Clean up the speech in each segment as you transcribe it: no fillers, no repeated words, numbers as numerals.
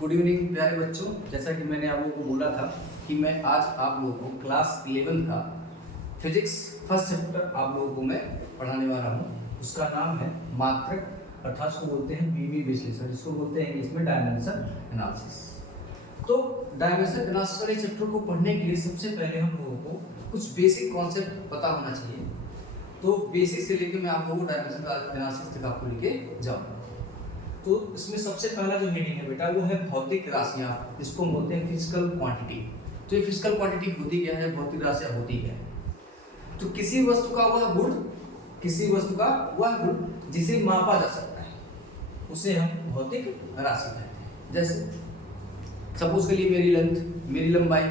Good evening प्यारे बच्चों। जैसा कि मैंने आप लोगों को बोला था कि मैं आज आप लोगों को क्लास 11 का फिजिक्स फर्स्ट चैप्टर आप लोगों को मैं पढ़ाने वाला हूँ। उसका नाम है मात्रक, अर्थात उसको बोलते हैं बीमी विश्लेषण, जिसको बोलते हैं इंग्लिश में डायमेंशन एनालिसिस। तो डायमेंशन एनालिसिस वाले चैप्टर को पढ़ने के लिए सबसे पहले हम लोगों को कुछ बेसिक कॉन्सेप्ट पता होना चाहिए। तो बेसिक से लेकर मैं आप लोगों को डायमेंशन एनालिसिस तक आपको लेके जाऊँगा। तो इसमें सबसे पहला जो हेडिंग है बेटा वो है भौतिक राशियां, जिसको हम बोलते हैं फिजिकल क्वांटिटी। तो ये फिजिकल क्वांटिटी होती क्या है, भौतिक राशियां होती क्या है? तो किसी वस्तु का वह गुण, किसी वस्तु का वह गुण जिसे मापा जा सकता है उसे हम भौतिक राशि कहते हैं। जैसे सपोज के लिए मेरी लेंथ, मेरी लंबाई,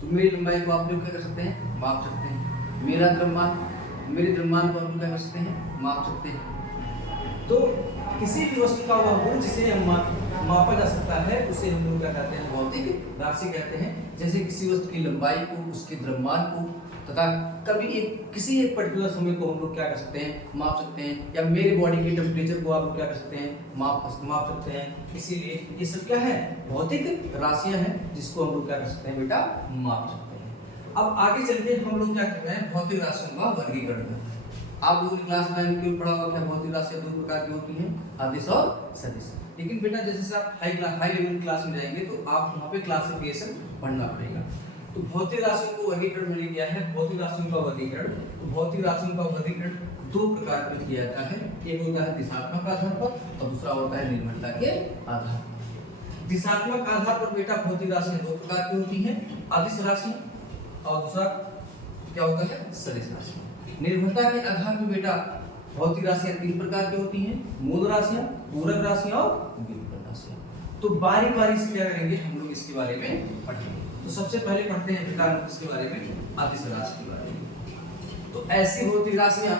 तो मेरी लंबाई को आप लोग क्या कर सकते हैं, माप सकते हैं। मेरा द्रव्यमान, मेरे द्रव्यमान को आप लोग क्या कर सकते हैं, माप सकते हैं। तो किसी भी वस्तु का वह गुण जिसे हम मापा जा सकता है उसे हम लोग क्या कहते हैं, भौतिक राशि कहते हैं। जैसे किसी वस्तु की लंबाई को, उसके द्रव्यमान को तथा कभी किसी एक पर्टिकुलर समय को हम लोग क्या कर सकते हैं, माप सकते हैं। या मेरे बॉडी के टेम्परेचर को आप लोग क्या कर सकते हैं, माप सकते हैं। इसीलिए ये सब क्या है, भौतिक राशियां हैं जिसको हम लोग क्या कर सकते हैं बेटा, माप सकते हैं। अब आगे चलते हम लोग क्या कर रहे हैं, भौतिक राशियों का वर्गीकरण करते हैं। आप लोगों ने क्लास 9 में पढ़ा होगा क्या, भौतिक राशियां दो प्रकार की होती हैं, अदिश और सदिश। लेकिन बेटा जैसे आप हाई लेवल क्लास में जाएंगे तो आप वहाँ पे क्लासिफिकेशन पढ़ना पड़ेगा। तो भौतिक राशियों को वर्गीकरण मैंने किया है, भौतिक राशियों का वर्गीकरण। तो भौतिक राशियों का वर्गीकरण दो प्रकार पर किया जाता है, एक होता है दिशात्मक आधार पर और दूसरा होता है निर्भरता के आधार पर। दिशात्मक आधार पर बेटा भौतिक राशियां दो प्रकार की होती हैं, अदिश राशि और दूसरा क्या होता है, सदिश राशि। निर्भरता के आधार पर बेटा भौतिक राशियां तीन प्रकार की होती हैं, मूल राशियां, पूरक राशियां और व्युत्पन्न राशियां। तो बारी बारी से क्या करेंगे हम लोग इसके बारे में पढ़ेंगे। तो सबसे पहले पढ़ते हैं बेटा इसके बारे में, अदिश राशि के बारे में। तो ऐसी भौतिक राशियां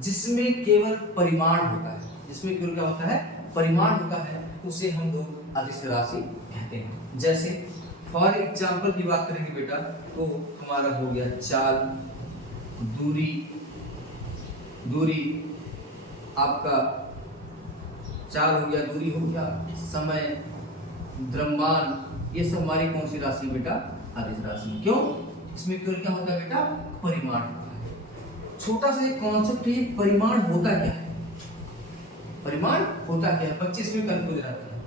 जिसमें केवल परिमाण होता है, जिसमें केवल क्या होता है, परिमाण होता है, उसे हम लोग अदिश राशि कहते हैं। जैसे फॉर एग्जाम्पल की बात करेंगे बेटा तो हमारा हो गया चाल, दूरी आपका चाल हो गया, दूरी हो गया, समय, द्रव्यमान, ये सब हमारी कौन सी राशि बेटा, अदिश राशि। क्यों? इसमें केवल क्या होता है बेटा, परिमाण होता है। छोटा सा एक कॉन्सेप्ट है, परिमाण होता क्या है, परिमाण होता क्या है, बच्चे इसमें कंफ्यूज रहते हैं।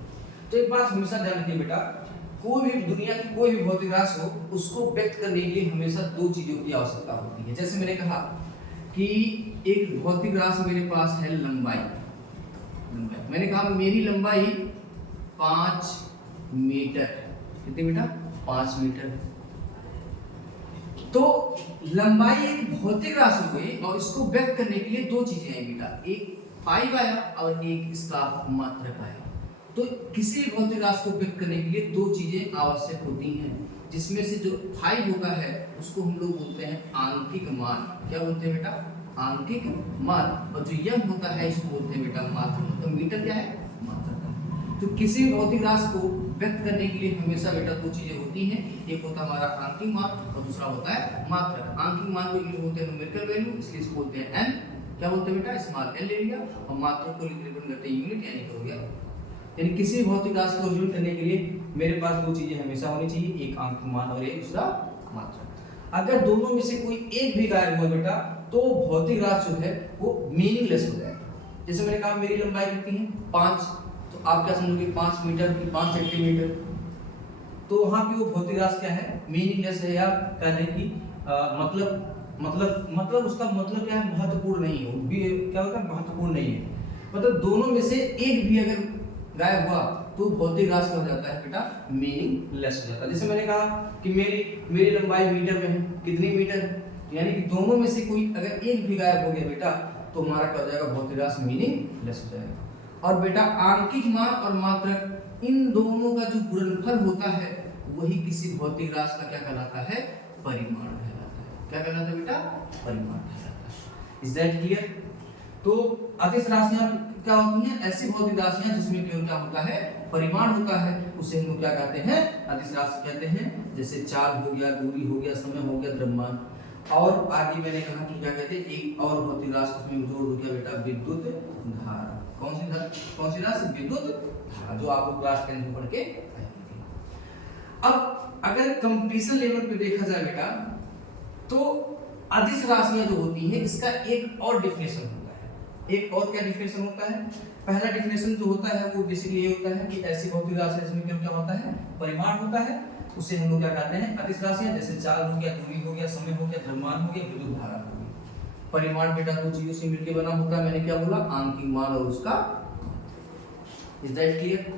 तो एक बात हमेशा ध्यान रखिए बेटा, कोई भी दुनिया की कोई भी भौतिक राशि हो उसको व्यक्त करने के लिए हमेशा दो चीजों की आवश्यकता होती है। जैसे मैंने कहा कि एक भौतिक राशि मेरे पास है लंबाई, मैंने कहा मेरी लंबाई 5 मीटर, कितनी बेटा, 5 मीटर। तो लंबाई एक भौतिक राशि हो गई और इसको व्यक्त करने के लिए दो चीजें आई बेटा, एक पाई आया और एक इसका मात्रक आया। तो किसी भौतिक राशि को व्यक्त करने के लिए दो चीजें आवश्यक होती हैं, जिसमें से जो 5 होता है उसको हम लोग बोलते हैं आंकिक मान। क्या बोलते हैं बेटा, आंकिक मान। और जो यंग होता है इसको बोलते हैं बेटा मात्रक। तो मीटर क्या है, मात्रक। तो किसी भौतिक राशि को व्यक्त करने के लिए हमेशा बेटा दो चीजें होती हैं, एक होता है हमारा आंकिक मान और दूसरा होता है मात्रक। आंकिक मान को इंग्लिश बोलते हैं न्यूमेरिकल वैल्यू, इसलिए इसको बोलते हैं एन। क्या बोलते हैं बेटा, स्मॉल एन ले लिया, और मात्रक को रिप्रेजेंट करते हैं यूनिट, यानी हो गया। यानी किसी भौतिक राशि को रिप्रेजेंट करने के लिए मेरे पास दो चीजें हमेशा होनी चाहिए, एक आंकिक मान और एक दूसरा मात्रक। अगर दोनों में से कोई एक भी गायब हुआ बेटा तो भौतिक राशि जो है वो मीनिंगलेस हो जाएगा। जैसे मैंने कहा मेरी लंबाई कितनी है, 5, तो आप क्या समझोगे 5 मीटर की 5 सेंटीमीटर, तो वहां पे वो भौतिक राशि क्या है, मीनिंगलेस है, या कहने की मतलब उसका मतलब क्या है, महत्वपूर्ण नहीं है। भी क्या होता है, महत्वपूर्ण नहीं है। मतलब दोनों में से एक भी अगर गायब हुआ तो भौतिक राशि हो जाता है बेटा, मीनिंगलेस हो जाता है। जैसे मैंने कहा कि मेरी लंबाई मीटर में है, कितनी मीटर, यानी कि दोनों में से कोई अगर एक भी गायब हो गया बेटा तो हमारा क्या हो जाएगा, भौतिक राशि मीनिंगलेस हो जाएगा। और बेटा आंकिक मान और मात्रक इन दोनों का जो गुणनफल होता है वही किसी भौतिक राशि का क्या कहलाता है, परिमाण कहलाता है। क्या कहलाता है बेटा, परिमाण कहलाता है। Is that clear? तो अदिश राशियां क्या होती हैं, ऐसी भौतिक राशियां जिसमें केवल क्या होता है, परिमाण होता है, उसे हम लोग क्या कहते हैं, अदिश राशि कहते हैं। जैसे चाल हो गया, दूरी हो गया, समय हो गया, द्रव्यमान। और आगे मैंने कहा कि क्या कहते हैं, एक और भौतिक राशि उसमें जोड़ हो गया बेटा, विद्युत धारा। कौन सी राशि, विद्युत धारा, जो आपको क्लास 10 में पढ़ के आई होगी। अब अगर कंपटीशन लेवल पे देखा जाए बेटा, तो अदिश राशियां जो होती हैं इसका एक और डिफिनेशन होता है। एक और क्या डिफिनेशन होता है? पहला डिफिनेशन जो होता है वो बेसिकली ये होता है कि ऐसी भौतिक राशि जिसमें क्या होता है, परिमाण होता है, उसे हम लोग क्या कहते हैं, अदिश राशियां। जैसे चाल हो गया, दूरी हो गया, समय हो गया, द्रव्यमान हो गया, विद्युत धारा हो गई। परिमाण बेटा दो चीजों से मिलकर बना होता है, मैंने क्या बोला, आंतरिक मान और उसका। Is that clear?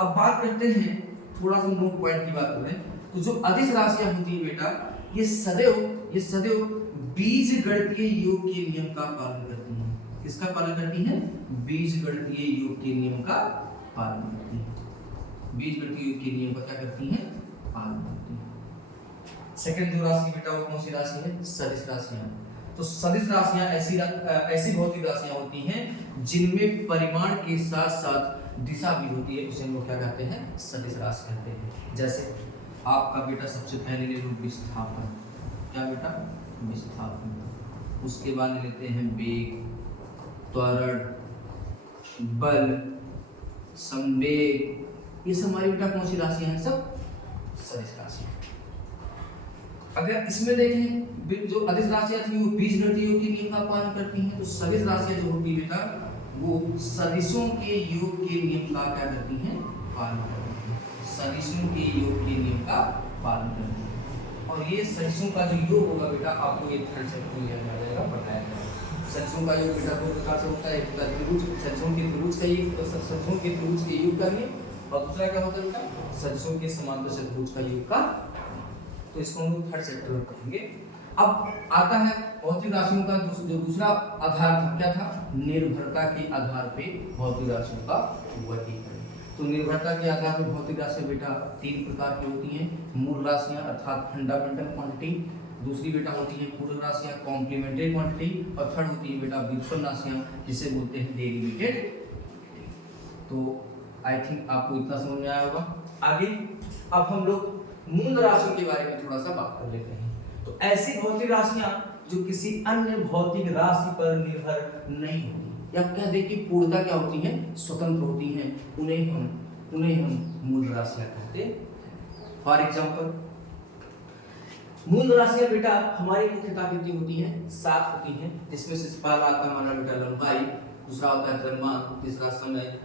अब बात करते हैं, थोड़ा सा नोट पॉइंट की बात करें, तो जो अदिश राशियां होती है बेटा, ये सदैव बीजगणितीय योग के नियम का पालन करती हैं। किसका पालन करती हैं? बीजगणितीय योग के नियम का पालन करती हैं। बीजगणितीय योग के नियम का क्या करती हैं? पालन करती हैं। सेकंड जो राशि बेटा वो कौन सी राशि है? सदिश राशियां। तो सदिश राशियां ऐसी भौतिक राशियां होती हैं जिनमें परिमाण के साथ साथ दिशा भी होती है, उसे हम लोग क्या कहते हैं? सदिश राशि कहते हैं। जैसे आपका बेटा सबसे पहले ले लो विस्थापन। क्या बेटा? विस्थापन। उसके बाद लेते हैं वेग, त्वरण, बल, संवेग। ये सब हमारी बेटा कौन सी राशियां हैं? सब सदिश राशियां। अगर इसमें देखें, जो अदिश राशियां थी वो बीजगणितीय योग के नियम का पालन करती हैं, तो सदिश राशियां जो होती है बेटा वो सदिशों के योग के नियम का क्या करती हैं? पालन करती हैं। सदिशों के योग के नियम का पालन करती हैं। और ये सदिशों का जो योग होगा बेटा, आपको ये थर्ड चैप्टर में जाएगा, बताया जाएगा। सदिशों का योग बेटा दो प्रकार से होता है, एक होता है त्रिभुज, सदिशों के त्रिभुज का योग, सदिशों के त्रिभुज के योग का नियम, और दूसरा क्या होता है बेटा? सदिशों के समांतर चतुर्भुज का योग का। तो इसको हम लोग थर्ड चैप्टर में पढ़ेंगे। अब आता है भौतिक राशियों का जो दूसरा आधार था, क्या था? निर्भरता के आधार पे भौतिक राशियों का वर्गीकरण। तो निर्भरता के आधार पर भौतिक राशियां बेटा तीन प्रकार की होती हैं। मूल राशियां अर्थात फंडामेंटल क्वांटिटी, दूसरी बेटा होती है पूरक राशियां कॉम्प्लीमेंट्री क्वांटिटी, और थर्ड होती है बेटा व्युत्पन्न राशियां जिसे बोलते हैं डेरिवेटेड। तो आई थिंक आपको इतना समझ में आया होगा। आगे अब हम लोग मूल राशियों के बारे में थोड़ा सा बात कर लेते हैं। तो ऐसी भौतिक राशियां जो किसी अन्य भौतिक राशि पर निर्भर नहीं होती, या कह दें कि पूर्णतः क्या होती हैं? स्वतंत्र होती हैं, उन्हें हम मूल राशियां कहते हैं। फॉर एग्जांपल, मूल राशियां बेटा हमारी मुख्यतः कितनी होती हैं? 7 होती हैं, जिसमें से पहला आता है हमारा बेटा लंबाई, दूसरा होता है द्रव्यमान, तीसरा समय,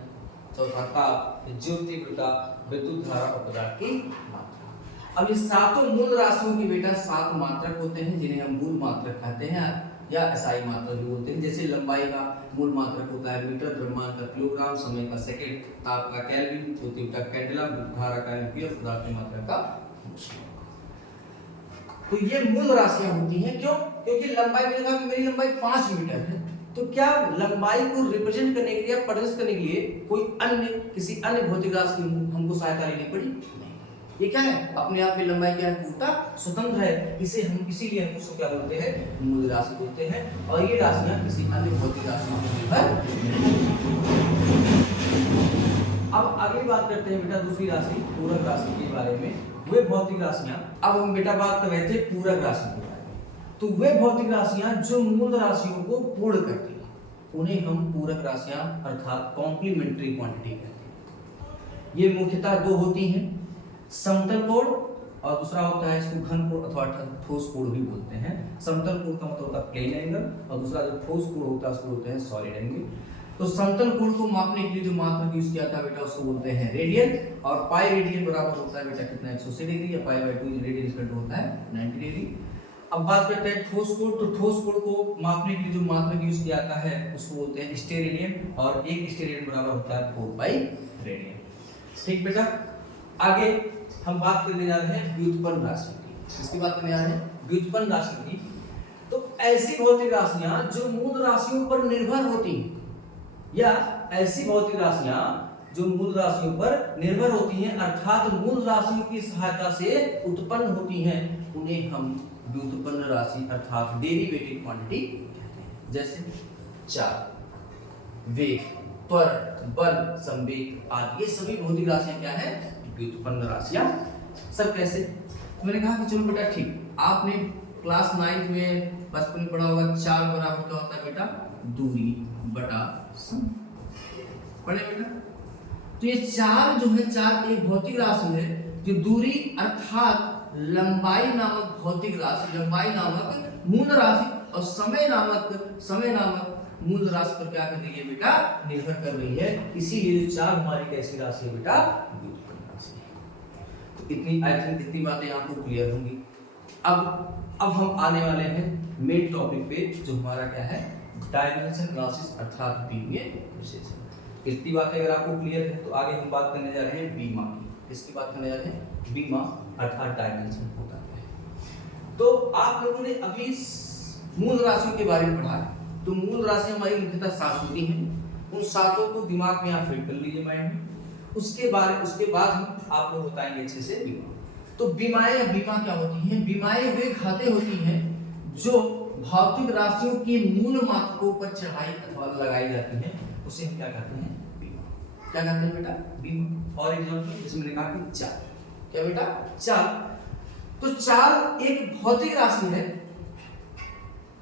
चौथा ताप, ज्योति बेटा, विद्युत धारा और पदार्थ की मात्रा। अब ये सातों मूल राशियों की बेटा 7 मात्रक होते हैं, जिन्हें हम मूल मात्रक कहते हैं या एसआई मात्रक भी बोलते हैं। जैसे लंबाई का मूल मात्रक होता है मीटर, द्रव्यमान का किलोग्राम, समय का सेकंड, ताप का केल्विन, ज्योति का कैंडेला, विद्युत धारा का एम्पीयर, पदार्थ की मात्रा का। तो ये मूल राशियां होती हैं। क्यों? क्योंकि लंबाई मैंने कहा कि मेरी लंबाई 5 मीटर है, तो क्या लंबाई को रिप्रेजेंट करने के लिए या प्रदर्शित करने के लिए किसी अन्य भौतिक राशि की हमको सहायता लेनी पड़ी? ये क्या है? अपने आप में लंबाई क्या है? पूर्णतः स्वतंत्र है। इसीलिए हम उसको क्या बोलते हैं? मूल राशि बोलते हैं। और ये राशियां किसी अन्य भौतिक राशि पर निर्भर। अब अगली बात करते हैं बेटा दूसरी राशि, पूरक राशि के बारे में। वे भौतिक राशियां, अब हम बेटा बात कर रहे थे पूरक राशि के बारे में। तो वे भौतिक राशियां जो मूल राशियों को पूर्ण करती हैं, उन्हें हम पूरक राशियां अर्थात कॉम्प्लीमेंट्री क्वांटिटी कहते हैं। ये मुख्यतः दो होती हैं, समतल कोण और दूसरा होता है इसको घन कोण अथवा ठोस कोण भी बोलते हैं। समतल कोण का मतलब होता है प्लेन एंगल, और दूसरा जो ठोस कोण होता है उसको बोलते हैं सॉलिड एंगल। तो समतल कोण को मापने के लिए जो मात्रक यूज किया था बेटा उसको बोलते हैं रेडियन, और पाई रेडियन बराबर होता है बेटा कितना? 180 डिग्री, या pi by 2 radian equal to होता है 90 डिग्री। अब बात करते हैं ठोस कोण। तो ठोस कोण को मापने के लिए जो मात्रक यूज किया जाता है उसको बोलते हैं स्टेरेडियन, और 1 स्टेरेडियन बराबर होता है 4 पाई रेडियन। ठीक बेटा, आगे हम बात करने जा रहे हैं व्युत्पन्न राशि की। इसकी बात करने जा रहे हैं व्युत्पन्न राशि की। तो ऐसी भौतिक राशियां जो मूल राशियों पर निर्भर होती हैं, या ऐसी भौतिक राशियां जो मूल राशियों पर निर्भर होती हैं अर्थात मूल राशियों की सहायता से उत्पन्न होती हैं, उन्हें हम व्युत्पन्न राशि अर्थात डेरिवेटिव क्वांटिटी कहते हैं। जैसे चाल, वेग, त्वरण, बल, संवेग आदि, ये सभी भौतिक राशियां क्या है? व्युत्पन्न राशियां। सब कैसे? मैंने कहा कि चलो बेटा ठीक, आपने क्लास 9 में बचपन में पढ़ा होगा चाल बराबर क्या होता है बेटा? दूरी बटा समय। पढ़े बेटा? तो तो ये चार जो है, चार एक भौतिक राशि है जो दूरी अर्थात लंबाई नामक भौतिक राशि, लंबाई नामक मूल राशि और समय नामक मूल राशि पर क्या कर रही है बेटा, निर्भर कर रही है। इसीलिए चार हमारी कैसी राशि है बेटा, व्युत्पन्न राशि है। तो इतनी आई थिंक इतनी बातें आपको क्लियर होंगी। अब हम आने वाले हैं मेन टॉपिक पे, जो हमारा क्या है, डायमेंशन राशि अर्थात बीमीय विशेषण। इतनी बातें अगर आपको क्लियर है तो आगे हम बात करने जा रहे हैं बीमा की। किसकी बात करने जा रहे हैं, बीमा अर्थात डायमेंशन होता है। तो आप लोगों ने अभी मूल राशियों के बारे में पढ़ा है। तो मूल राशि हमारी मुख्यतः 7 होती हैं। उन 7 को दिमाग में आप फिट कर लीजिए माइंड में। उसके बाद हम आपको बताएंगे अच्छे से बीमा। तो बीमाएं या बीमा क्या होती हैं? बीमाएं वे खाते होती हैं जो भौतिक राशियों की मूल मात्रकों पर चढ़ाई अथवा लगाई जाती है, उसे हम क्या कहते हैं, बीमा। क्या कहते हैं बेटा, बीमा। और एग्जांपल जैसे मैंने कहा कि चाल। क्या बेटा, चाल। तो चाल एक भौतिक राशि है।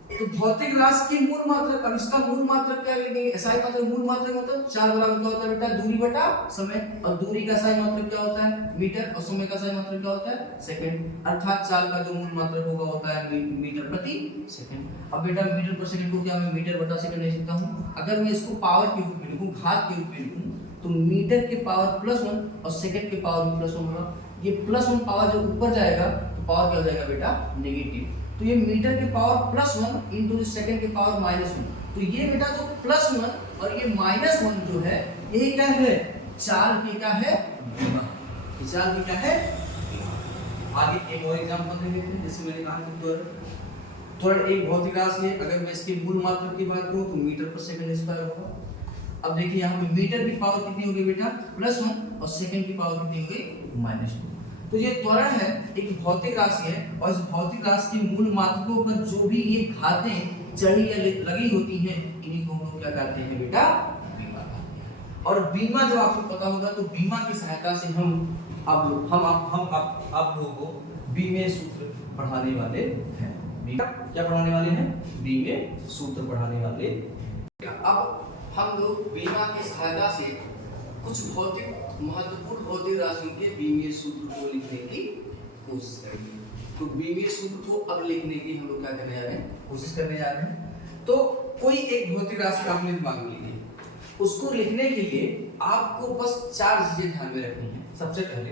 तो भौतिक राशि की मूल मात्रक, अब इसका मूल मात्रक क्या लेंगे, SI मात्रक। मूल मात्रक मतलब चाल बराबर क्या होता है बेटा, दूरी बटा समय। और दूरी का SI मात्रक क्या होता है, मीटर। और समय का SI मात्रक क्या होता है, सेकंड। अर्थात चाल का जो मूल मात्रक होता है मीटर प्रति सेकंड। अब बेटा मीटर पर सेकंड को क्या मैं मीटर बटा सेकंड ले सकता हूँ? अगर मैं इसको पावर के रूप में लिखूं, घात के रूप में लिखूं, तो मीटर के पावर +1 और सेकंड के पावर भी +1 होगा। ये +1 पावर जब ऊपर जाएगा तो पावर क्या हो जाएगा बेटा, नेगेटिव। तो ये मीटर के पावर +1 इंटू सेकंड के पावर -1। तो ये बेटा जो +1 और ये -1 जो है, यही क्या है, चाल की क्या है, बीमा। चाल की क्या है, आगे एक और एग्जांपल दे देते हैं। जैसे मैंने कहा कि त्वरण एक भौतिक राशि है। अगर मैं इसकी मूल मात्रक की बात करूं तो मीटर पर सेकंड स्क्वायर होगा। अब देखिए यहाँ पे मीटर की पावर कितनी होगी बेटा, +1 और सेकंड की पावर कितनी होगी, -2। तो ये त्वरण है, एक भौतिक राशि है। और इस भौतिक राशि की मूल मात्रकों पर जो भी ये घातें चढ़ी या लगी होती हैं, इन्हीं को हम लोग क्या कहते हैं बेटा, बीमा कहते हैं। और बीमा जब आपको पता होगा तो बीमा की सहायता से हम आप लोगों को बीमे सूत्र पढ़ाने वाले हैं। बीमा क्या पढ़ाने वाले हैं, बीमे सूत्र पढ़ाने वाले। अब हम लोग बीमा की सहायता से कुछ भौतिक महत्वपूर्ण भौतिक राशियों के बीमीय सूत्र को लिखने की कोशिश करेंगे। तो बीमीय सूत्र को अब लिखने की हम लोग क्या करने जा रहे हैं, कोशिश करने जा रहे हैं। तो कोई एक भौतिक राशि आपने दिमाग में ली है, उसको लिखने के लिए आपको बस 4 चीजें ध्यान में रखनी है। सबसे पहले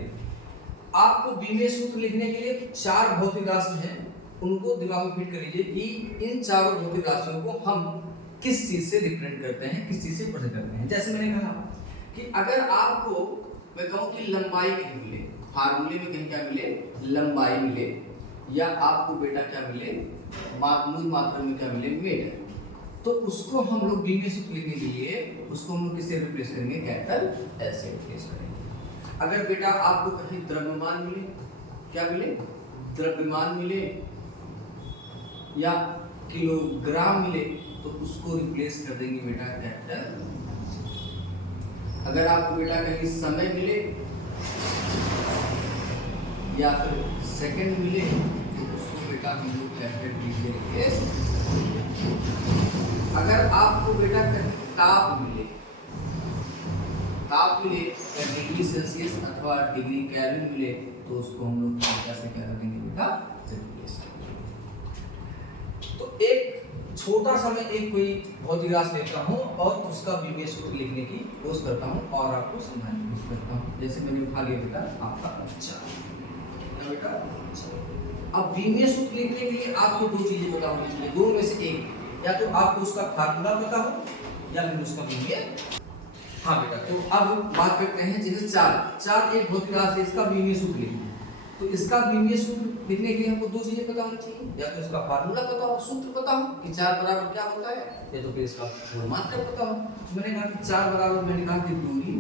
आपको बीमीय सूत्र लिखने के लिए 4 भौतिक राशि हैं, उनको दिमाग में फिट कर लीजिए कि इन चारों भौतिक राशियों को हम किस चीज से रिप्रेजेंट करते हैं, किस चीज से प्रेजेंट करते हैं। जैसे मैंने कहा कि अगर आपको मैं कहूं कि लंबाई कहीं मिले, फार्मूले में कहीं क्या मिले, लंबाई मिले, या आपको बेटा क्या मिले, मूल मात्रा में क्या मिले, मीटर, तो उसको हम लोग बीमीय सूत्र लिखने के लिए उसको हम लोग किससे रिप्लेस करेंगे, कैपिटल एस से रिप्लेस करेंगे। अगर बेटा आपको कहीं द्रव्यमान मिले, क्या मिले, द्रव्यमान मिले, या किलोग्राम मिले, तो उसको रिप्लेस कर देंगे बेटा कैपिटल। अगर आपको बेटा कहीं समय मिले या फिर सेकंड मिले, तो उसको बेटा हम लोग कैपिटल डी से रिप्लेस। अगर आपको बेटा कहीं ताप मिले या डिग्री सेल्सियस अथवा डिग्री केल्विन मिले, तो उसको हम लोग कैसे क्या करेंगे बेटा, रिप्लेस करेंगे। तो एक छोटा सा मैं एक कोई भौतिक राशि लेता हूँ और उसका बीमीय सूत्र लिखने की कोशिश करता हूँ और आपको समझाने की कोशिश करता हूँ। जैसे मैंने उठा लिया बेटा आपका बेटा। अब बीमीय सूत्र लिखने के लिए आपको 2 चीजें पता होनी चाहिए, दोनों में से एक, या तो आपको उसका फार्मूला पता हो या फिर उसका बीमीय। हाँ बेटा, तो अब बात करते हैं जैसे चाल एक भौतिक राशि, इसका बीमीय सूत्र लिखना। तो इसका बीमीय सूत्र लिखने के लिए हमको 2 चीजें पता होनी चाहिए, या तो इसका फार्मूला पता हो, सूत्र पता हो कि 4 बराबर क्या होता है, या तो फिर इसका मूल मात्रक पता हो। तो मैंने कहा कि 4 बराबर, मैंने कहा कि दूरी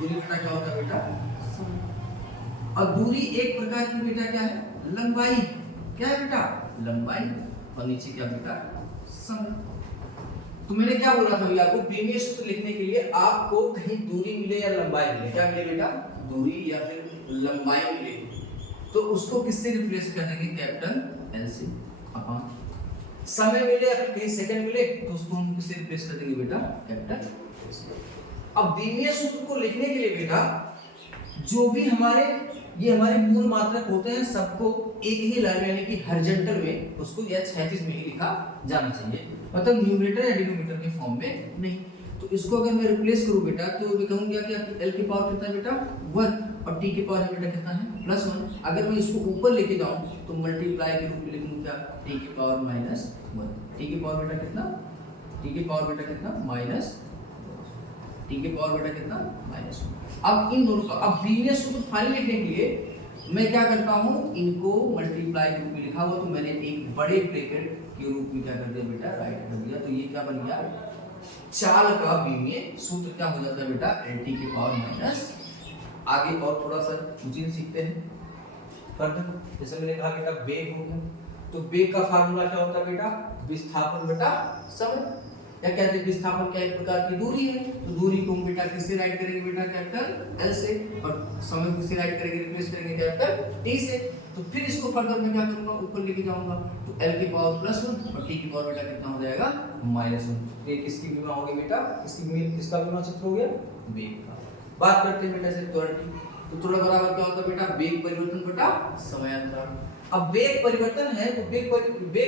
बेटा क्या होता है बेटा, और दूरी एक प्रकार की बेटा क्या है, लंबाई। क्या है बेटा, लंबाई। और नीचे क्या बेटा, समय। तो मैंने क्या बोला था अभी आपको, बीमीय सूत्र लिखने के लिए आपको कहीं दूरी मिले या लंबाई मिले, क्या मिले बेटा, दूरी या फिर लंबाई मिले, तो उसको किससे रिप्लेस कर देंगे, कैपिटल एल से। अपॉन समय मिले या फिर कहीं सेकंड मिले, तो उसको हम किससे रिप्लेस कर देंगे बेटा, कैपिटल एल से। अब बीमीय सूत्र को लिखने के लिए बेटा जो भी हमारे पूर्ण मात्रक होते हैं सबको एक ही लाइन यानी कि हॉरिजॉन्टल में उसको या क्षैतिज में ही लिखा जाना चाहिए, मतलब न्यूमरेटर या डिनोमिनेटर के फॉर्म में नहीं। तो इसको अगर मैं रिप्लेस करूं बेटा तो मैं कहूंगा कि l की पावर कितना है बेटा 1 और t की पावर है बेटा कितना है +1। अगर मैं इसको ऊपर लेके जाऊं तो मल्टीप्लाई के रूप में लिखूं क्या t की पावर -1, t की पावर बेटा कितना t की पावर बेटा कितना -1, t की पावर बेटा कितना -1। अब इन दोनों का अब बीमीय सूत्र फाइनल लिखने के लिए मैं क्या करता हूं, इनको मल्टीप्लाई के रूप में लिखा हुआ तो मैंने एक बड़े ब्रैकेट के रूप में क्या कर दिया बेटा राइट कर दिया, तो ये क्या बन गया चाल का बीमीय सूत्र क्या हो जाता है बेटा lt की पावर माइनस। आगे और थोड़ा सा चीज सीखते हैं फर्दर। जैसे मैंने कहा बेटा वेग हो गया, तो वेग का फार्मूला क्या होता है बेटा विस्थापन बेटा समय, या कहते हैं विस्थापन क्या एक प्रकार की दूरी है, तो दूरी को हम बेटा किससे राइट करेंगे बेटा कैपिटल L से, और समय को किससे राइट करेंगे रिप्लेस करेंगे कैपिटल T से। तो फिर इसको फर्दर मैं क्या करूंगा ऊपर लेके जाऊंगा, तो L की पावर +1 और T की पावर बेटा कितना हो जाएगा -1। ये किसकी विमा होगी बेटा किसका विमा चित्र हो गया वेग का। बात करते हैं बेटा से त्वरण, तो त्वरण बराबर क्या होता है बेटा वेग परिवर्तन बटा समयांतराल। अब वेग परिवर्तन है तो वेग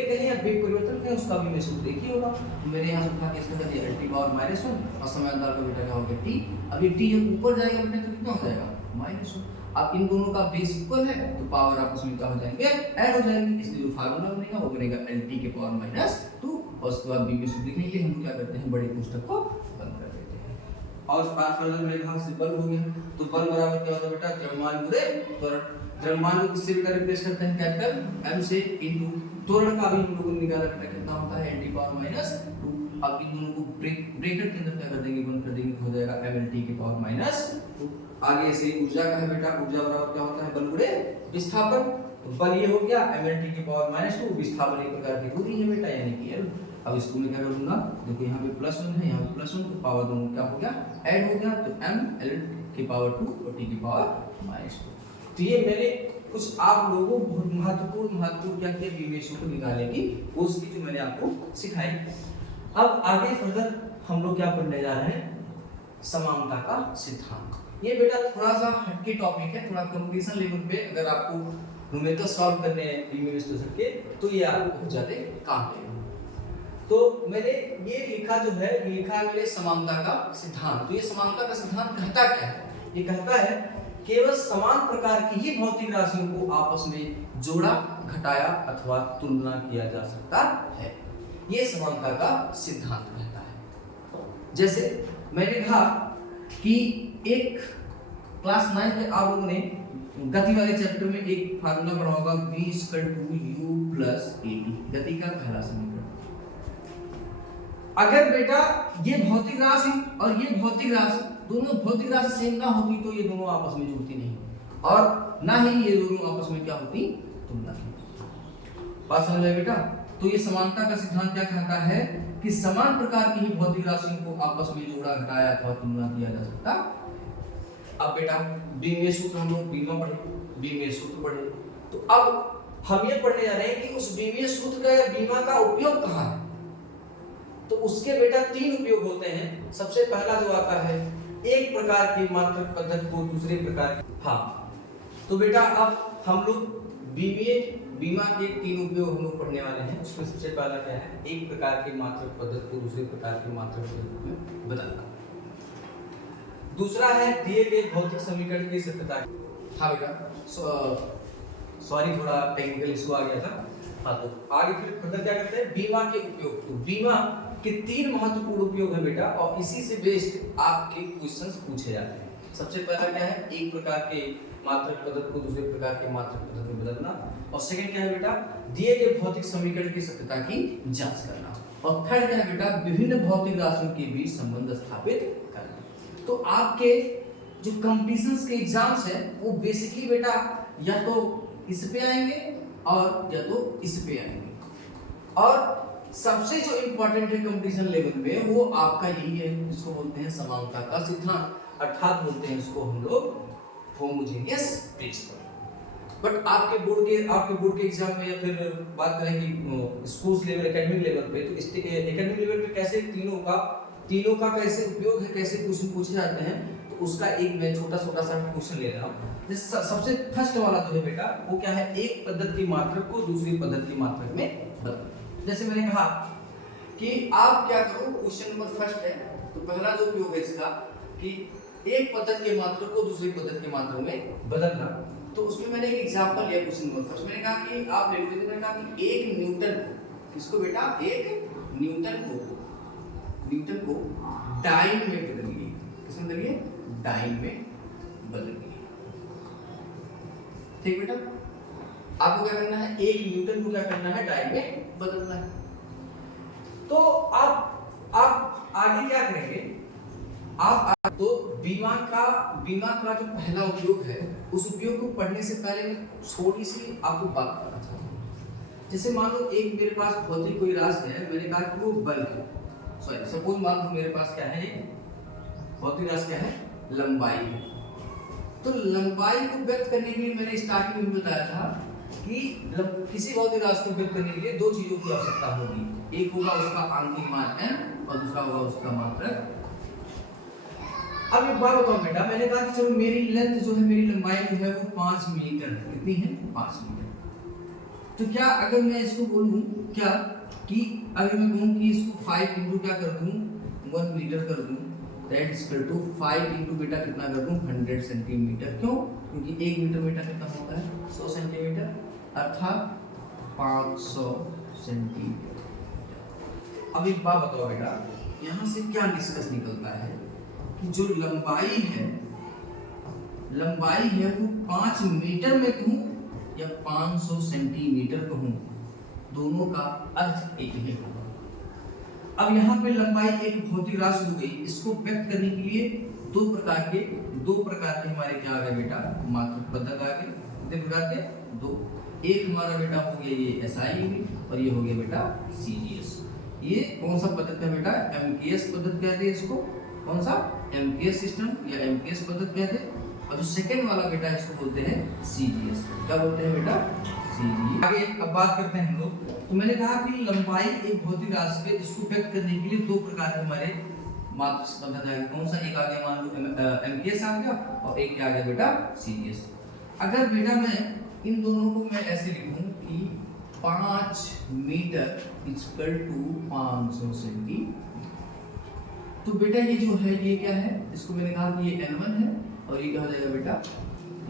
कहें या वेग परिवर्तन कहें उसका भी मैं सूत्र देखिए होगा, मैंने यहाँ से उठा के इसमें कर दिया l की पावर -1 और समयांतराल का बेटा क्या होगा t। अब ये t जब ऊपर जाएगा बेटा तो कितना हो जाएगा -1। अब इन दोनों का बेस इक्वल है तो पावर आपस में क्या हो जाएंगे ऐड हो जाएंगे, इसलिए जो फार्मूला बनेगा वो बनेगा lt की पावर -2 और उसके बाद बीमीय सूत्र लिखने के लिए हम क्या करते हैं बड़े पुस्तक को बंद कर देते हैं। और फर्दर मेरे भाग से बल हो गया, तो बल बराबर क्या होता है बेटा द्रव्यमान गुणे त्वरण। द्रव्यमान को किससे बेटा रिप्लेस करते हैं कैपिटल M से इनटू त्वरण का भी हम लोगों ने निकाला बेटा कितना होता है nt पावर -2। अब इन दोनों को ब्रैकेट के अंदर क्या कर देंगे बंद कर देंगे तो हो जाएगा mlt की पावर -2। आगे से ऊर्जा का है बेटा ऊर्जा बराबर क्या होता है बल गुणे विस्थापन, तो बल ये हो गया mlt की पावर -2, विस्थापन एक प्रकार की दूरी है बेटा यानी कि l। अब इसको मैं क्या करूंगा देखो यहाँ पे +1 है यहाँ पे +1 तो पावर दोनों क्या हो गया ऐड हो गया, तो m l की पावर 2 और t की पावर -2। तो ये मैंने कुछ आप लोगों को बहुत महत्वपूर्ण क्या किया बीमीय सूत्र निकालने की कोशिश की जो मैंने आपको सिखाई। अब आगे फर्दर हम लोग क्या पढ़ने जा रहे हैं समानता का सिद्धांत। ये बेटा थोड़ा सा हटके टॉपिक है, थोड़ा कंपटीशन लेवल पे अगर आपको न्यूमेरिकल सॉल्व करने हैं बीमीय विश्लेषण के तो ये आपको बहुत ज्यादा काम देगा। तो मैंने ये लिखा जो है ये लिखा है मेरे समानता का सिद्धांत। तो ये समानता का सिद्धांत कहता क्या है, ये कहता है केवल समान प्रकार की ही भौतिक राशियों को आपस में जोड़ा घटाया अथवा तुलना किया जा सकता है, ये समानता का सिद्धांत कहता है। जैसे मैंने कहा कि एक क्लास 9 में आप लोगों ने गति वाले चैप्टर में एक फार्मूला पढ़ा होगा v/u + at, गति का पहला समीकरण। अगर बेटा ये भौतिक राशि और ये भौतिक राशि दोनों भौतिक राशि सेम ना होती तो ये दोनों आपस में जुड़ती नहीं और ना ही ये दोनों आपस में क्या होती तुलना की। बात समझ आए बेटा। तो ये समानता का सिद्धांत क्या कहता है कि समान प्रकार की ही भौतिक राशियों को आपस में जोड़ा घटाया अथवा तुलना किया जा सकता। अब बेटा बीमीय सूत्र हम लोग बीमीय सूत्र पढ़े, तो अब हम ये पढ़ने जा रहे हैं कि उस बीमीय सूत्र का या बीमा का उपयोग कहाँ है। तो उसके बेटा 3 उपयोग होते हैं। सबसे पहला जो आता है एक प्रकार की मात्रक पद्धति को दूसरे प्रकार की, हाँ तो बेटा अब हम लोग बीमा के 3 उपयोग हम लोग पढ़ने वाले हैं। उसमें सबसे पहला क्या है एक प्रकार की मात्रक पद्धति को दूसरे प्रकार की मात्रक पद्धति में बदलना। दूसरा है दिए गए भौतिक समीकरण की सत्यता। हाँ बेटा सॉरी थोड़ा टेक्निकल इशू आ गया था। हाँ तो आगे फिर फर्दर क्या करते हैं बीमा के उपयोग। तो बीमा के 3 महत्वपूर्ण उपयोग है बेटा और इसी से बेस्ड आपके क्वेश्चंस पूछे जाते हैं। सबसे पहला क्या है एक प्रकार के मात्रक पद्धति को दूसरे प्रकार के मात्रक पद्धति में बदलना, और सेकंड क्या है बेटा दिए गए भौतिक समीकरण की सत्यता की जांच करना, और थर्ड क्या है बेटा विभिन्न भौतिक राशियों के बीच संबंध स्थापित करना। तो आपके जो कंपटीशंस के एग्जाम्स हैं वो बेसिकली बेटा या तो इस पे आएंगे और या तो इस पे आएंगे, और सबसे जो इम्पोर्टेंट है कंपटीशन लेवल में वो आपका यही है जिसको बोलते हैं समानता का सिद्धांत, अर्थात बोलते हैं इसको हम लोग होमोजेनियस प्रिंसिपल। बट आपके बोर्ड के एग्जाम में या फिर बात करें कि स्कूल लेवल एकेडमिक लेवल पे, तो एकेडमिक लेवल पे कैसे तीनों का कैसे उपयोग है, कैसे क्वेश्चन पूछे जाते हैं, तो उसका एक मैं छोटा छोटा सा क्वेश्चन ले रहा हूँ। जैसे सबसे फर्स्ट वाला जो है बेटा वो क्या है, एक पद्धति की मात्रक को दूसरी पद्धति की मात्रक में बदलो। जैसे मैंने कहा कि आप क्या करो, क्वेश्चन नंबर फर्स्ट है, तो पहला जो उपयोग है इसका कि एक पद्धति के मात्रक को दूसरी पद्धति के मात्रक में बदलना। तो उसमें मैंने एक एग्जांपल लिया क्वेश्चन नंबर फर्स्ट। मैंने कहा कि आप लिख लीजिए, मैंने कहा कि एक न्यूटन को, किसको बेटा, एक न्यूटन को डाइन में बदलिए। किसमें बदलिए, डाइन में बदलिए। ठीक बेटा, आपको क्या करना है, एक न्यूटन को क्या करना है, डाइन में बदलना है। तो आप आगे क्या करेंगे, आप तो बीमा का जो पहला उपयोग है, उस उपयोग को पढ़ने से पहले मैं छोटी सी आपको बात बताना चाहता हूँ। जैसे मान लो एक मेरे पास भौतिक कोई राशि है, मैंने कहा कि वो बल है, सॉरी सपोज मान लो मेरे पास क्या है, भौतिक राशि क्या है, लंबाई है। तो लंबाई को व्यक्त करने के लिए मैंने स्टार्टिंग में बताया था कि किसी भौतिक राशि को व्यक्त करने के लिए दो चीजों की आवश्यकता होगी, एक होगा उसका आंतरिक मान m और दूसरा होगा उसका मात्रक। अब एक बात बताओ बेटा, मैंने कहा कि चलो मेरी लेंथ जो है, मेरी लंबाई जो है वो 5 मीटर है। कितनी है, 5 मीटर। तो क्या अगर मैं इसको बोलूं क्या कि अगर मैं कहूं कि इसको 5 इंटू क्या कर दूं, 1 मीटर कर दूं, that is equal to 5 into बेटा कितना कर दूं, 100 सेंटीमीटर। क्यों, क्योंकि 1 मीटर बेटा कितना होता है, 100 सेंटीमीटर, अर्थात 500 सेंटीमीटर। अब एक बात बताओ बेटा, यहाँ से क्या निष्कर्ष निकलता है कि जो लंबाई है वो 5 मीटर में कहूं या 500 सेंटीमीटर कहूं, दोनों का अर्थ एक ही होगा। अब यहाँ पे लंबाई एक भौतिक राशि हो गई, इसको व्यक्त करने के लिए दो प्रकार के हमारे क्या आ गए बेटा, मात्रक पद्धति आ गए। कितने प्रकार के, दो। एक हमारा बेटा हो गया ये SI और ये हो गया बेटा CGS। ये कौन सा पद्धति है बेटा, MKS पद्धति कहते हैं इसको। कौन सा, MKS सिस्टम या MKS पद्धति कहते हैं। और जो सेकंड वाला बेटा इसको बोलते हैं CGS। क्या बोलते हैं बेटा, CGS। आगे अब बात करते हैं हम लोग। तो मैंने कहा कि लंबाई एक भौतिक राशि है, जिसको व्यक्त करने के लिए दो प्रकार के हमारे मात्रक पद्धति है। कौन सा, एक आ गया मान लो MKS आ गया और एक क्या आ गया बेटा CGS। अगर बेटा मैं इन दोनों को मैं ऐसे लिखूं कि 5 मीटर इक्वल टू 500 सेंटीमीटर, तो बेटा ये जो है ये क्या है, इसको मैंने कहा कि ये N1 है और ये क्या हो जाएगा बेटा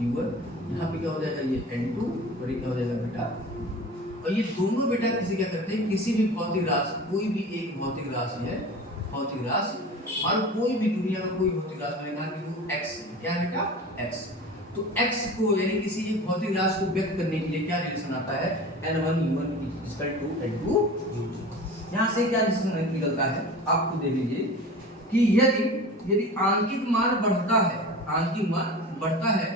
U1, यहाँ पे क्या हो जाएगा ये N2 और ये क्या हो जाएगा बेटा। और ये दोनों बेटा किसी क्या करते हैं, किसी भी भौतिक राशि, कोई भी एक भौतिक राशि है, भौतिक राशि मान कोई भी दुनिया का कोई भौतिक राशि, मैंने कहा कि वो x क्या है बेटा, x। तो x को यानी किसी एक भौतिक राशि को व्यक्त करने के लिए क्या रिलेशन आता है, N1 U1 N2 U2। यहाँ से क्या रिलेशन निकलता है, आप खुद देख लीजिए कि यदि आंकिक मान बढ़ता है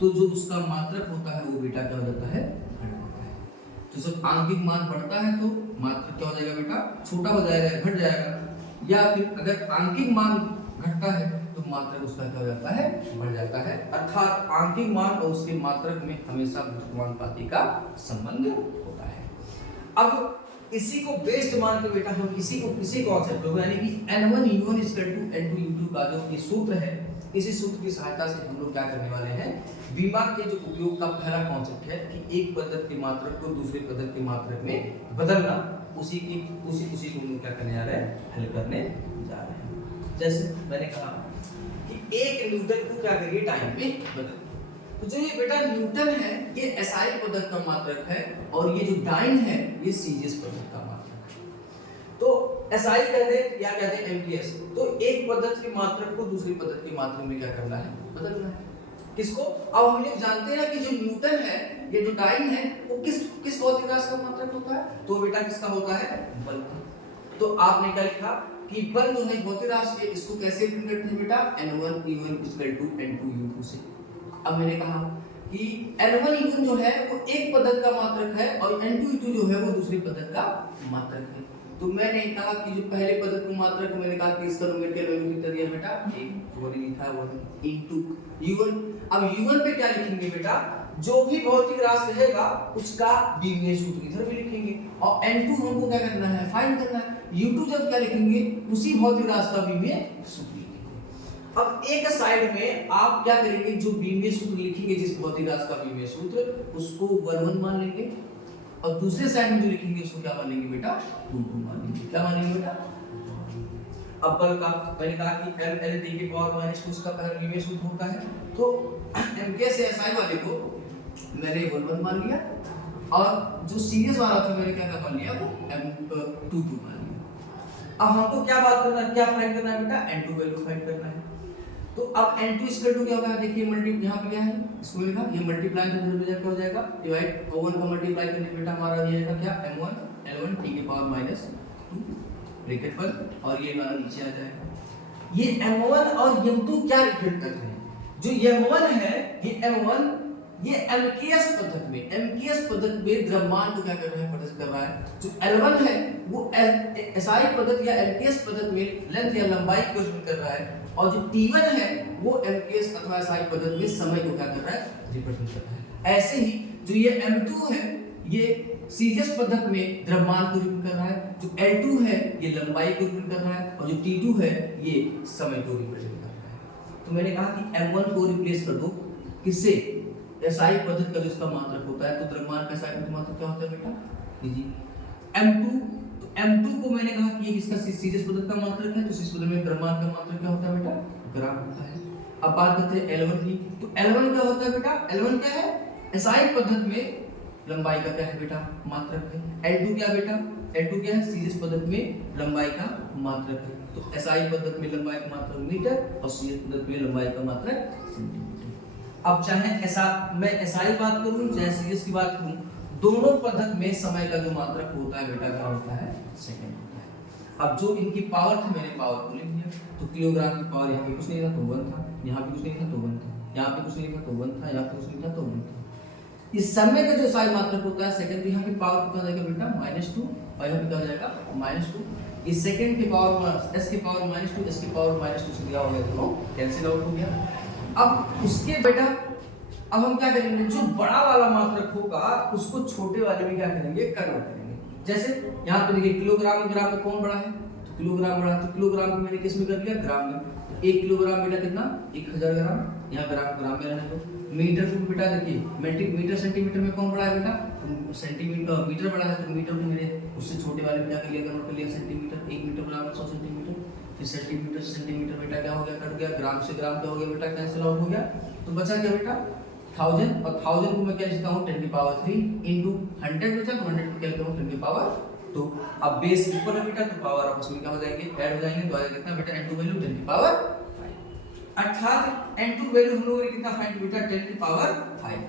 तो जो उसका मात्रक होता है वो बेटा क्या हो जाता है, घट जाता है। तो जब आंकिक मान बढ़ता है तो मात्रक क्या हो जाएगा बेटा, छोटा हो जाएगा, घट जाएगा। या फिर अगर आंकिक मान घटता है तो मात्रक उसका क्या हो जाता है, बढ़ जाता है। अर्थात आंकिक मान और उसके मात्रक में हमेशा समानुपाती का संबंध होता है। अब इसी को बेस्ड मान के बेटा हम इसी कॉन्सेप्ट को यानी कि N1 U1 N2 U2 का जो ये सूत्र है, इसी सूत्र की सहायता से हम लोग क्या करने वाले हैं, बीमा के जो उपयोग का पहला कॉन्सेप्ट है कि एक पद्धति के मात्रक को दूसरे पद्धति के मात्रक में बदलना, उसी को हम लोग क्या करने जा रहे हैं, हल करने जा रहे हैं। जैसे मैंने कहा कि एक न्यूटन को क्या करिए, टाइम में बदल। तो जो ये बेटा न्यूटन है ये SI पद्धति का मात्रक है और ये जो डाइन है ये CGS पद्धति का मात्रक है। तो SI कहते हैं या कहते हैं MKS। तो एक पद्धति के मात्रक को दूसरी पद्धति के मात्रक में क्या करना है, बदलना है। किसको, अब हम लोग जानते हैं कि जो न्यूटन है, ये जो डाइन है, वो किस भौतिक राशि का मात्रक होता है, तो बेटा किसका होता है, बल का। तो आपने क्या लिखा कि बल जो है भौतिक राशि है, इसको कैसे प्रिंट करते हैं बेटा, N1 U1 N2 U2 से। अब मैंने कहा कि N1 U1 जो है वो एक पद्धति का मात्रक है और N2 U2 जो है वो दूसरी पद्धति का मात्रक है। तो मैंने कहा कि जो पहले पद्धति का मात्रक मैंने कहा कि इसका न्यूमेरिकल वैल्यू कितना दिया बेटा, 1 लिखा 1 इनटू U1। अब U1 पे क्या लिखेंगे बेटा, जो भी भौतिक राशि रहेगा उसका बीमीय सूत्र इधर भी लिखेंगे, और n2 हमको क्या करना है, फाइंड करना है। u2 जब क्या लिखेंगे, उसी भौतिक राशि का बीमीय सूत्र लिखेंगे। अब एक साइड में आप क्या करेंगे, जो बीमीय सूत्र लिखेंगे जिस भौतिक राशि का बीमीय सूत्र, उसको 1 मान लेंगे, और दूसरे साइड में जो लिखेंगे उसको क्या मान लेंगे बेटा, 2 मान लेंगे। क्या मानेंगे बेटा, अब बल का मैंने कहा कि ml t के पावर माइनस 2 उसका पहला बीमीय सूत्र होता है, तो mk से SI वाले को मैंने 1 मान लिया, और जो सीरीज वाला था मैंने क्या मान लिया, वो m22 मान लिया। अब हमको क्या बात करना है, क्या फाइंड करना है बेटा, n2 वैल्यू फाइंड करना है। तो अब n2 इक्वल टू क्या होगा, देखिए मल्टी यहाँ पे क्या है, इसको लिखा, ये मल्टीप्लाई करने पे क्या हो जाएगा, डिवाइड 1 का मल्टीप्लाई करने पे बेटा हमारा ये आएगा क्या, m1 l1 t के पावर माइनस 2 ब्रैकेट पर, और ये वाला नीचे आ जाएगा। ये m1 और m2 क्या रिप्रेजेंट करते हैं, जो m1 है ये m1 ये एमकेएस पद्धति में द्रव्यमान को क्या कर रहा है, प्रदर्शित कर रहा है। जो L1 है वो एसआई पद्धति या एमकेएस पद्धति में लेंथ या लंबाई को रिप्रेजेंट कर रहा है, और जो T1 है वो एमकेएस अथवा एसआई पद्धति में समय को क्या कर रहा है, रिप्रेजेंट कर रहा है। ऐसे ही जो ये M2 है ये सीजीएस पद्धति में द्रव्यमान को रिप्रेजेंट कर रहा है, जो L2 है ये लंबाई को रिप्रेजेंट कर रहा है, और जो T2 है ये समय को रिप्रेजेंट कर रहा है। तो मैंने कहा कि M1 को रिप्लेस कर दो किससे, एसआई पद्धति का जो इसका मात्रक होता है, तो द्रव्यमान का एसआई पद्धति मात्रक क्या होता है बेटा, लीजिए m2, तो m2 को मैंने कहा कि इसका सीरीज पद्धति का मात्रक है, तो इस पद्धति में द्रव्यमान का मात्रक क्या होता है बेटा, ग्राम होता है। अब बात करते हैं L1 की, तो L1 क्या होता है बेटा, L1 क्या है, एसआई पद्धति में लंबाई का क्या है बेटा, मात्रक है। L2 क्या बेटा, L2 क्या है, सीरीज पद्धति में लंबाई का मात्रक है। तो एसआई पद्धति में लंबाई का मात्रक मीटर, और सीरीज पद्धति में लंबाई का मात्रक सेंटीमीटर। अब चाहे ऐसा मैं एसआई बात करूं चाहे सीरीज की बात करूं, दोनों पद्धति में समय का जो मात्रक होता है बेटा क्या होता है, सेकंड होता है। अब जो इनकी पावर थी मैंने पावर को लिख दिया, तो किलोग्राम की पावर यहाँ पे कुछ नहीं था तो 1 था, यहाँ पे कुछ नहीं था तो 1 था, यहाँ पे कुछ नहीं था तो 1 था, यहाँ पे कुछ नहीं था तो 1 था। इस समय का जो एसआई मात्रक होता है सेकंड, तो यहाँ की पावर कितना हो जाएगा बेटा, -2, और यहाँ पे क्या हो जाएगा, -2। इस सेकंड की पावर s की पावर -2, s की पावर -2 से दिया हो गया, दोनों कैंसिल आउट हो गया। अब उसके बेटा अब हम क्या करेंगे, जो बड़ा वाला मात्रक होगा उसको छोटे वाले में क्या करेंगे, कन्वर्ट करेंगे। जैसे यहाँ पे देखिए किलोग्राम में ग्राम में कौन बड़ा है, तो किलोग्राम बड़ा है, तो किलोग्राम को मैंने किस में कर दिया, ग्राम में। तो 1 किलोग्राम बेटा कितना, 1000 ग्राम, यहाँ ग्राम में रहने दो। मीटर को बेटा देखिए मीटर सेंटीमीटर में कौन बड़ा है बेटा, सेंटीमीटर मीटर बड़ा है, तो मीटर को मेरे उससे छोटे वाले में क्या कर लिया, कन्वर्ट कर लिया सेंटीमीटर। 1 मीटर बराबर 100 सेंटीमीटर, फिर सेंटीमीटर से सेंटीमीटर बेटा क्या हो गया, कट गया, ग्राम से ग्राम क्या हो गया बेटा, कैंसिल आउट हो गया। तो बचा क्या बेटा 1000, और 1000 को मैं क्या लिखता हूँ 10 की पावर 3 इंटू 100 बचा, तो 100 को क्या लिखता हूँ 10 की पावर 2। अब बेस इक्वल है बेटा, तो पावर आपस में क्या हो जाएंगे, ऐड हो जाएंगे, तो आएगा कितना बेटा, n2 वैल्यू 10 की पावर 5, अर्थात n2 वैल्यू हम लोगों ने कितना फाइंड बेटा, 10 की पावर 5।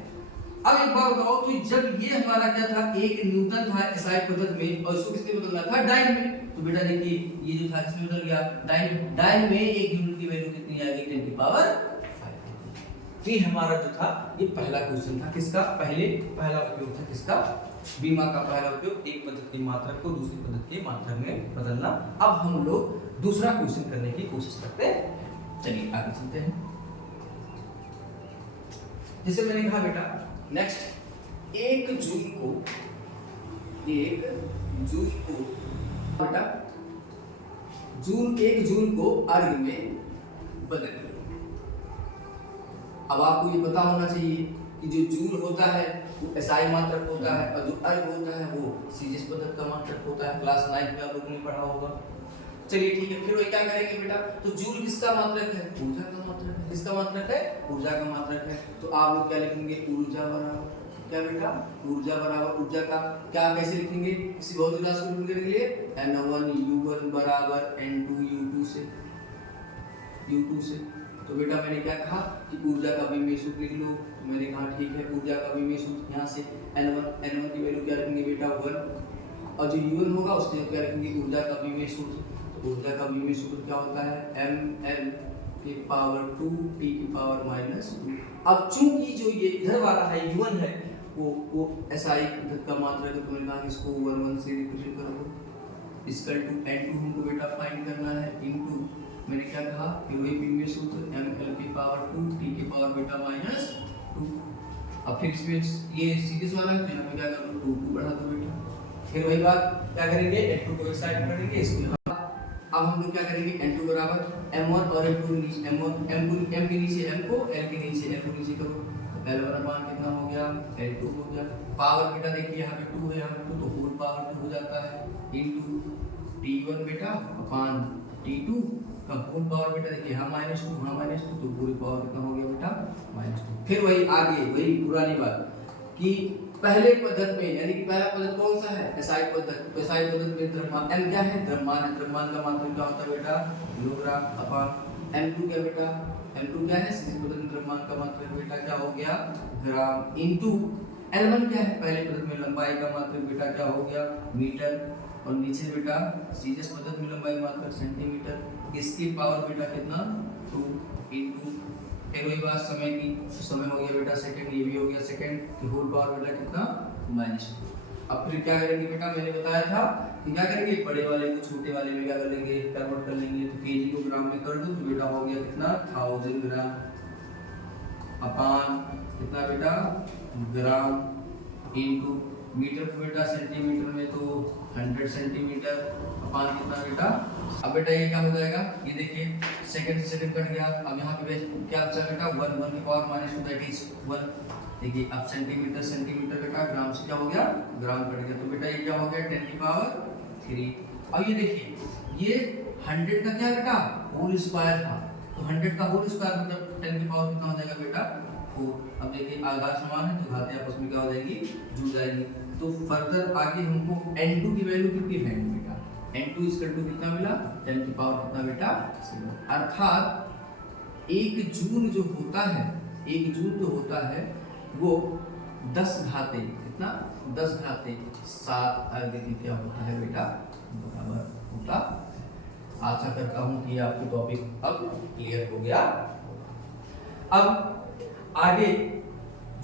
अब एक बात बताओ, तो जब ये हमारा क्या था, 1 न्यूटन था एसआई पद्धति में, और इसको किसमें बदलना था, डाइन में। तो बेटा देखिए ये जो था किसमें बदल गया, डाइन में 1 यूनिट की वैल्यू कितनी आ गई, 10 की पावर 5। ये हमारा जो था ये पहला क्वेश्चन था, किसका, पहला उपयोग था किसका, बीमा का पहला उपयोग, एक पद्धति के मात्रक को दूसरी पद्धति के मात्रक में बदलना। अब हम लोग दूसरा क्वेश्चन करने की कोशिश करते हैं, चलिए आगे चलते हैं। जैसे मैंने कहा बेटा नेक्स्ट 1 जून को बेटा 1 जून को अर्घ में बदल। अब आपको ये पता होना चाहिए कि जो जूल होता है वो एसआई मात्रक होता है, और जो अर्घ होता है वो सीजीएस पद्धति का मात्रक होता है। क्लास 9 में आप लोगों ने पढ़ा होगा। चलिए ठीक है, फिर वही क्या करेंगे बेटा, तो जूल किसका मात्रक है, ऊर्जा का मात्रक है। किसका मात्रक है, ऊर्जा का मात्रक है। तो आप लोग क्या लिखेंगे, ऊर्जा बराबर क्या बेटा, ऊर्जा बराबर, ऊर्जा का क्या कैसे लिखेंगे, किसी भौतिक राशि को लिखने के लिए n1u1 बराबर n2 u2 से। तो बेटा मैंने क्या कहा कि ऊर्जा का विमेय सूत्र लिख लो। तो मैंने कहा ठीक है, ऊर्जा का विमेय सूत्र यहाँ से n1 की वैल्यू क्या रखेंगे बेटा 1, और जो u1 होगा उसके क्या रखेंगे ऊर्जा का विमेय सूत्र। तो ऊर्जा का विमेय सूत्र क्या होता है, ml की पावर 2 t की पावर -2। अब चूंकि जो ये इधर वाला है u1 है वो एसआई पद्धति का मात्रक है, तो मैंने कहा इसको 1 से रिप्रेजेंट करो। इसकल टू n2 हमको बेटा फाइंड करना है, इनटू मैंने क्या कहा कि वही विमेय सूत्र ml की पावर 2 t की पावर बेटा -2। अब फिर इसमें ये सीरीज वाला है तो यहाँ पे क्या कर दो 2 बढ़ा दो बेटा। फिर वही बात क्या करेंगे n2 को एक साइड करेंगे इसको। अब हम लोग क्या करेंगे n2 बराबर m1 और m2 के नीचे m के नीचे m को l के नीचे l को नीचे करो तो l वाला मान कितना हो गया l2 हो गया। पावर बेटा देखिए यहाँ पे 2 है यहाँ पे 2 तो होल पावर 2 हो जाता है इनटू t1 बेटा अपान t2 का होल पावर बेटा देखिए यहाँ -2 तो पूरी पावर कितना हो गया बेटा -2। फिर वही आगे वही पुरानी बात कि पहले पद्धति में यानी कि पहला पद्धति कौन सा है एसआई पद्धति। तो एसआई पद्धति में द्रव्यमान m क्या है द्रव्यमान है। द्रव्यमान का मात्रक क्या होता है बेटा किलोग्राम अपान m2 क्या बेटा m2 क्या है सीरीज पद्धति में द्रव्यमान का मात्रक बेटा क्या हो गया ग्राम इनटू l1 क्या है पहले पद्धति में लंबाई का मात्रक बेटा क्या हो गया मीटर और नीचे बेटा सीरीज पद्धति में लंबाई मात्रक सेंटीमीटर। इसकी पावर बेटा कितना 2 इनटू फिर वही बात समय की समय हो गया बेटा सेकंड ये भी हो गया सेकंड तो होल पावर बेटा कितना -2। अब फिर क्या करेंगे बेटा मैंने बताया था कि क्या करेंगे बड़े वाले को छोटे वाले में क्या कर लेंगे कन्वर्ट कर लेंगे तो केजी को ग्राम में कर दो तो बेटा हो गया कितना 1000 ग्राम अपान कितना बेटा ग्राम इनटू मीटर को बेटा सेंटीमीटर में तो 100 सेंटीमीटर अपान कितना बेटा। अब बेटा ये क्या हो जाएगा ये देखिए सेकंड से सेकंड कट गया। अब यहाँ पे क्या बचा बेटा 1 की पावर -2 दैट इज 1। देखिए अब सेंटीमीटर बेटा ग्राम से क्या हो गया ग्राम कट गया तो बेटा ये क्या हो गया 10 की पावर 3। अब ये देखिए ये 100 का क्या बेटा होल स्क्वायर था तो 100 का होल स्क्वायर मतलब 10 की पावर कितना हो जाएगा बेटा 4। अब देखिए आधार समान है तो घातें आपस में क्या हो जाएगी जुड़ जाएगी। तो फर्दर आगे हमको n2 की वैल्यू कितनी है बेटा n2 कितना मिला 10 की पावर कितना बेटा 7। अर्थात 1 जूल जो होता है वो 10 घाते कितना 10 घाते 7 आगे की क्या होता है बेटा बराबर होता। आशा करता हूं कि आपको टॉपिक अब क्लियर हो गया। अब आगे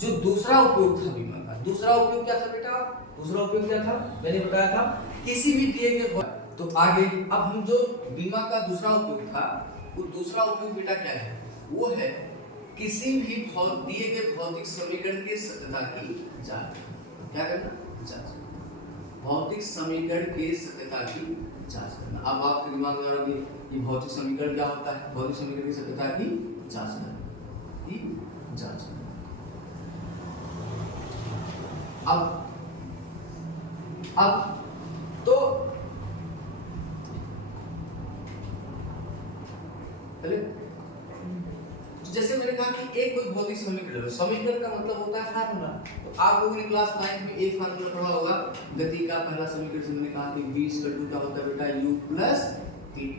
जो दूसरा उपयोग था बीमा का दूसरा उपयोग क्या था बेटा दूसरा उपयोग क्या था मैंने बताया था किसी भी दिए गए तो आगे अब हम जो बीमा का दूसरा उपयोग था वो दूसरा उपयोग बेटा क्या है वो है किसी भी दिए गए भौतिक समीकरण की सत्यता की जांच। क्या करना जांच भौतिक समीकरण की सत्यता की जांच करना। अब आपके दिमाग में आ रहा है ये भौतिक समीकरण क्या होता है भौतिक समीकरण की सत्यता की जांच करना जांच। अब तो जैसे मैंने कहा कि एक कोई भौतिक समीकरण का मतलब होता है फार्मूला। तो आप लोगों ने क्लास 9 में एक फार्मूला पढ़ा होगा गति का पहला समीकरण मैंने कहा कि v क्या होता है बेटा u प्लस at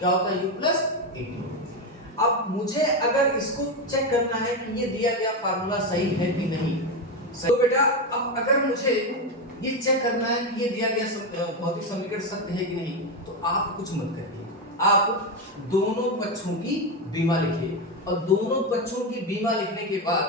क्या होता है u प्लस at। अब मुझे अगर इसको चेक करना है कि ये दिया गया फार्मूला सही है कि नहीं तो बेटा अब अगर मुझे ये चेक करना है कि ये दिया गया भौतिक समीकरण सत्य है कि नहीं तो आप कुछ मत करिए आप दोनों पक्षों की बीमा लिखिए और दोनों पक्षों की बीमा लिखने के बाद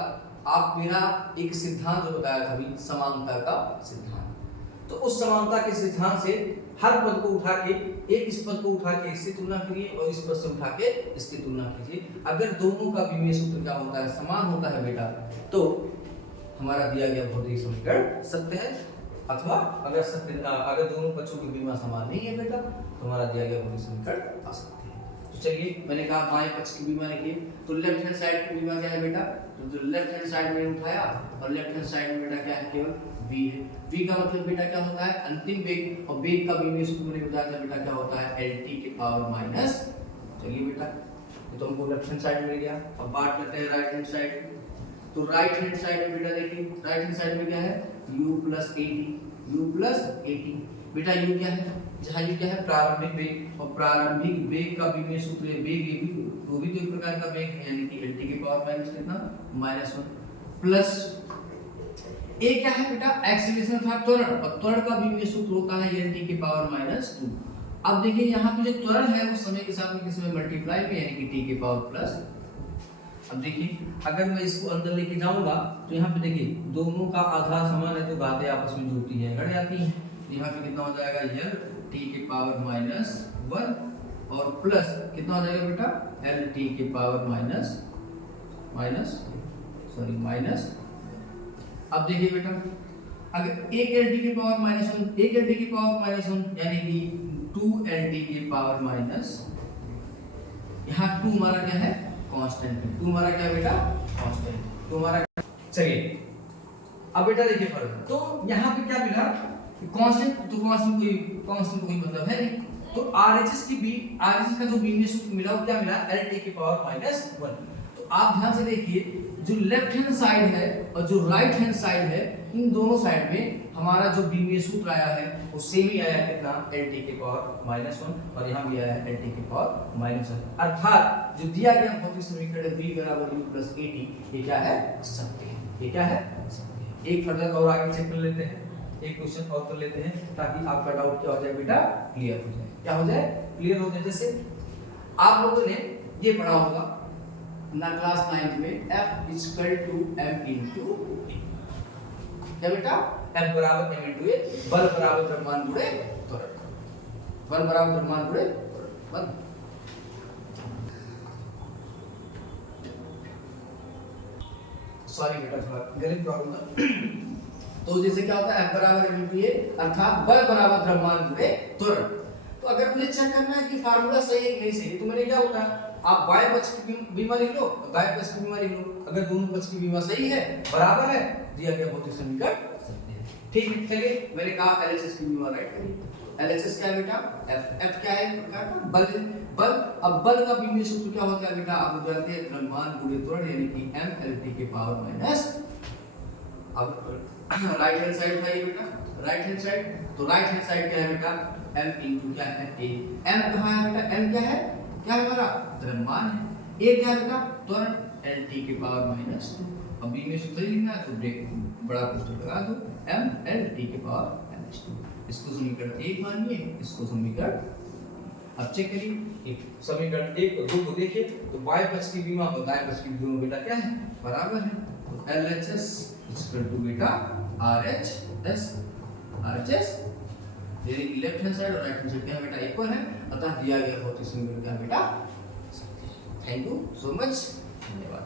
आप मेरा एक सिद्धांत जो बताया था अभी समानता का सिद्धांत तो उस समानता के सिद्धांत से हर पद को उठा के एक इस पद को उठा के इससे तुलना करिए और इस पद से उठा के इसकी तुलना कीजिए। अगर दोनों का विमेय सूत्र क्या होता है समान होता है बेटा तो हमारा दिया गया भौतिक समीकरण सत्य है अथवा अगर दोनों पक्षों की बीमा समान नहीं है बेटा तो हमारा दिया गया भौतिक समीकरण असत्य है। तो चलिए मैंने कहा बाएं पक्ष की बीमा लिखिए तो लेफ्ट हैंड साइड की बीमा क्या है बेटा तो लेफ्ट हैंड साइड में उठाया और लेफ्ट हैंड साइड में बेटा क्या है केवल v है। v का मतलब बेटा क्या होता है अंतिम वेग और वेग का विमेय सूत्र मैंने बताया था बेटा क्या होता है lt के पावर माइनस। चलिए बेटा तो हमको लेफ्ट हैंड साइड मिल गया। अब बात करते हैं राइट हैंड साइड तो राइट हैंड साइड में बेटा देखिए राइट हैंड साइड में क्या है u प्लस at बेटा u क्या है जहाँ u क्या है प्रारंभिक वेग और प्रारंभिक वेग का विमेय सूत्र है वेग ये भी वो भी तो एक प्रकार का वेग है यानी कि lt के पावर माइनस कितना -1 प्लस a क्या है बेटा एक्सीलरेशन था त्वरण और त्वरण का विमेय सूत्र होता है lt के पावर -2। अब देखिए यहाँ पे जो त्वरण है वो समय के साथ में किस में मल्टीप्लाई में यानी कि t के पावर प्लस। अब देखिए अगर मैं इसको अंदर लेके जाऊंगा तो यहाँ पे देखिए दोनों का आधार समान है तो घातें आपस में जुड़ती हैं घट जाती हैं। यहाँ पे कितना हो जाएगा l t के पावर -1 और प्लस कितना हो जाएगा बेटा l t के पावर माइनस सॉरी माइनस, अब देखिए बेटा अगर एक एल टी की पावर माइनस वन, एक एल टी की पावर माइनस वन यानी कि 2 LT की पावर माइनस, यहाँ 2 हमारा क्या है कांस्टेंट है, 2 हमारा क्या बेटा कांस्टेंट, 2 हमारा। चलिए अब बेटा देखिए फर्क, तो यहाँ पे क्या मिला कांस्टेंट, तो कांस्टेंट कोई मतलब है नहीं, तो आरएचएस का जो बी में सूत्र मिला वो क्या मिला एलटी की पावर माइनस 1। तो आप ध्यान से देखिए जो लेफ्ट हैंड साइड है और जो राइट हैंड साइड है, इन दोनों साइड में हमारा जो बी में सूत्र आया है वो सेम ही आया, कितना एलटी की पावर माइनस 1, और यहाँ भी आया है एलटी की पावर माइनस 1, अर्थात जो दिया गया भौतिक समीकरण b बराबर u प्लस at, ये क्या है सत्य है, ये क्या है सत्य है। एक फर्दर और आगे चेक कर लेते हैं, एक क्वेश्चन और कर लेते हैं ताकि आपका डाउट क्या हो जाए बेटा क्लियर हो जाए, क्या हो जाए क्लियर हो जाए। जैसे आप लोगों ने ये पढ़ा होगा ना क्लास 9 में F equal to m into a, क्या बेटा F बराबर m इनटू a, बल बराबर द्रव्यमान गुणे त्वरण, बल बराबर द्रव्यमान गुणे बल। सॉरी बेटा थोड़ा गलत प्रॉब्लम था। तो जैसे क्या होता है F बराबर m इनटू a अर्थात बल बराबर द्रव्यमान गुणे त्वरण। तो अगर मुझे चेक करना है कि फार्मूला सही है कि नहीं सही, तो मैंने क्या होता है आप बाएं पक्ष की बीमा लिख लो, दाएं पक्ष की बीमा लिख लो, अगर दोनों पक्ष की बीमा सही है बराबर है दिया गया भौतिक समीकरण सत्य है। ठीक है चलिए मैंने कहा एलएचएस की बीमा राइट करिए। एलएचएस क्या है बेटा एफ क्या है प्रकार का बल, बल। अब बल का बीमीय सूत्र क्या होता है बेटा आप जानते हैं द्रव्यमान गुणे त्वरण यानी कि m LT की पावर माइनस, अब राइट हैंड साइड था ये बेटा राइट हैंड साइड, तो राइट हैंड साइड क्या है बेटा m इनटू क्या है a, m कहां है बेटा m क्या है हमारा द्रव्यमान है, a क्या है बेटा त्वरण LT की पावर माइनस 2। अब b में सूत्र लिखना है तो ब्रेक बड़ा कोष्ठक लगा दो m LT की पावर माइनस 2, इसको समीकरण 1 मानिए, इसको समीकरण। अब चेक करिए एक समीकरण 1 और 2 को देखिए तो बाएं पक्ष की बीमा और दाएं पक्ष की बीमा बेटा क्या है बराबर है, तो LHS इक्वल टू बेटा RHS यानी कि लेफ्ट हैंड साइड और राइट हैंड साइड क्या बेटा इक्वल है, अतः दिया गया भौतिक समीकरण क्या बेटा। थैंक यू सो मच, धन्यवाद।